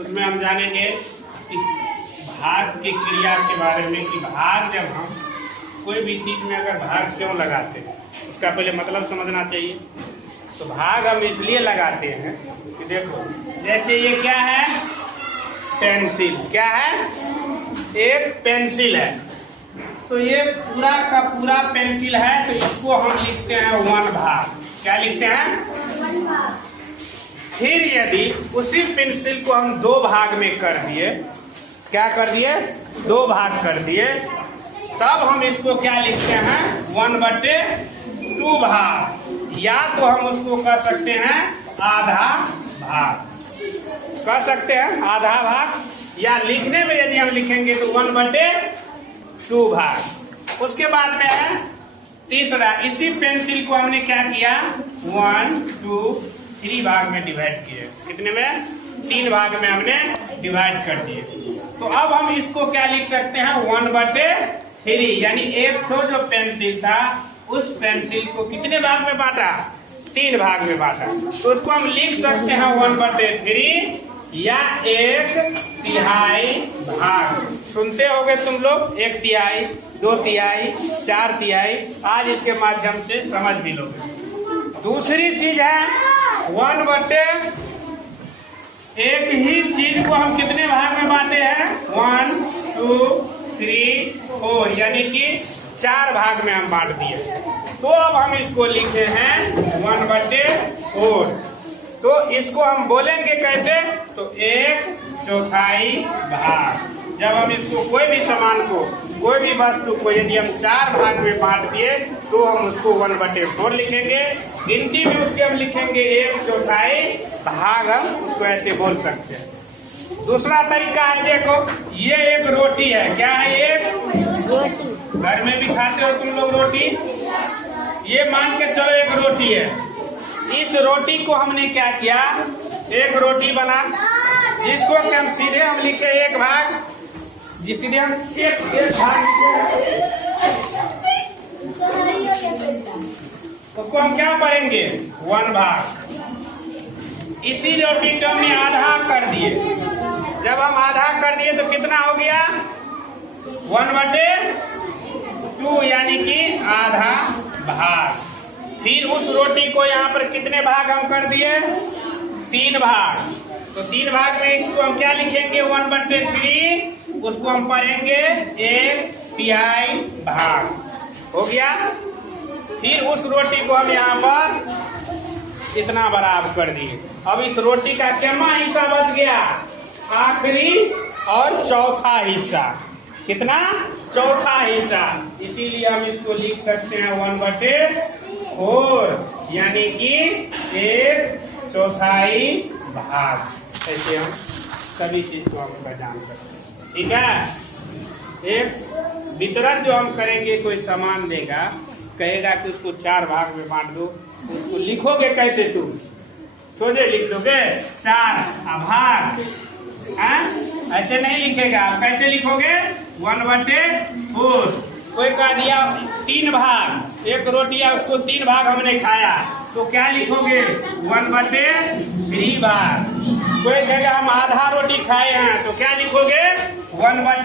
उसमें हम जानेंगे कि भाग की क्रिया के बारे में, कि भाग जब हम कोई भी चीज में अगर भाग क्यों लगाते हैं उसका पहले मतलब समझना चाहिए। तो भाग हम इसलिए लगाते हैं कि देखो, जैसे ये क्या है, पेंसिल। क्या है? एक पेंसिल है। तो ये पूरा का पूरा पेंसिल है, तो इसको हम लिखते हैं 1 भाग। क्या लिखते हैं? फिर यदि उसी पेंसिल को हम 2 भाग में कर दिए, क्या कर दिए? 2 भाग कर दिए, तब हम इसको क्या लिखते हैं? 1/2 भाग। या तो हम उसको कह सकते हैं आधा भाग, कह सकते हैं आधा भाग, या लिखने में यदि हम लिखेंगे तो 1/2 भाग। उसके बाद में है तीसरा, इसी पेंसिल को हमने क्या किया? 1, 2, 3 भाग में डिवाइड किए। कितने में? 3 भाग में हमने डिवाइड कर दिए। तो अब हम इसको क्या लिख सकते हैं? 1/3, यानी एक तो जो पेंसिल था उस पेंसिल को कितने भाग में बांटा? 3 भाग में बांटा। तो उसको हम लिख सकते हैं 1/3 या 1/3 भाग। सुनते होगे तुम लोग, 1/3, 2/3, 4/3। आज इसके माध्यम से समझ भी लोगे। दूसरी चीज है 1/, एक ही चीज को हम कितने भाग में बांटे हैं? 1, 2, 3, 4, यानी कि 4 भाग में हम बांट दिए। तो अब हम इसको लिखे हैं 1/4। तो इसको हम बोलेंगे कैसे? तो 1/4 भाग। जब हम इसको कोई भी सामान को, कोई भी वस्तु को यदि हम 4 भाग में बांट दिए तो हम उसको 1/4 लिखेंगे। गिनती में उसके हम लिखेंगे 1/4 भाग, हम उसको ऐसे बोल सकते हैं। दूसरा तरीका है, देखो ये एक रोटी है। क्या है? एक रोटी। घर में भी खाते हो तुम लोग रोटी। ये मान के चलो एक रोटी है। इस रोटी को हमने क्या किया? एक रोटी बना, जिसको कि हम सीधे हम लिखे 1 भाग, जिस सीधे हम एक भाग लिखे, उसको हम क्या पढ़ेंगे? 1 भाग। इसी रोटी को हमने आधा कर दिए। जब हम आधा कर दिए तो कितना हो गया? 1/2, यानी कि आधा भाग। फिर उस रोटी को यहाँ पर कितने भाग हम कर दिए? 3 भाग। तो 3 भाग में इसको हम क्या लिखेंगे? 1/3, उसको हम पढ़ेंगे 1/3 भाग। हो गया। फिर उस रोटी को हम यहाँ पर इतना बराबर कर दिए। अब इस रोटी का कितना हिस्सा बच गया? आखिरी और चौथा हिस्सा। कितना? चौथा हिस्सा। इसीलिए हम इसको लिख सकते हैं 1/4, यानी कि 1/4 भाग। ऐसे हम सभी चीज को हम जान सकते हैं। ठीक है। एक वितरण जो हम करेंगे, कोई सामान देगा, कहेगा कि उसको 4 भाग में बांट दो, उसको लिखोगे कैसे? तुम सोचे लिख दोगे 4 भाग, ऐसे नहीं लिखेगा। कैसे लिखोगे? 1/4। कोई कह दिया 3 भाग, एक रोटी है उसको 3 भाग हमने खाया, तो क्या लिखोगे? 1/3 भाग। कोई कहेगा हम आधा रोटी खाए हैं, तो क्या लिखोगे? 1/4।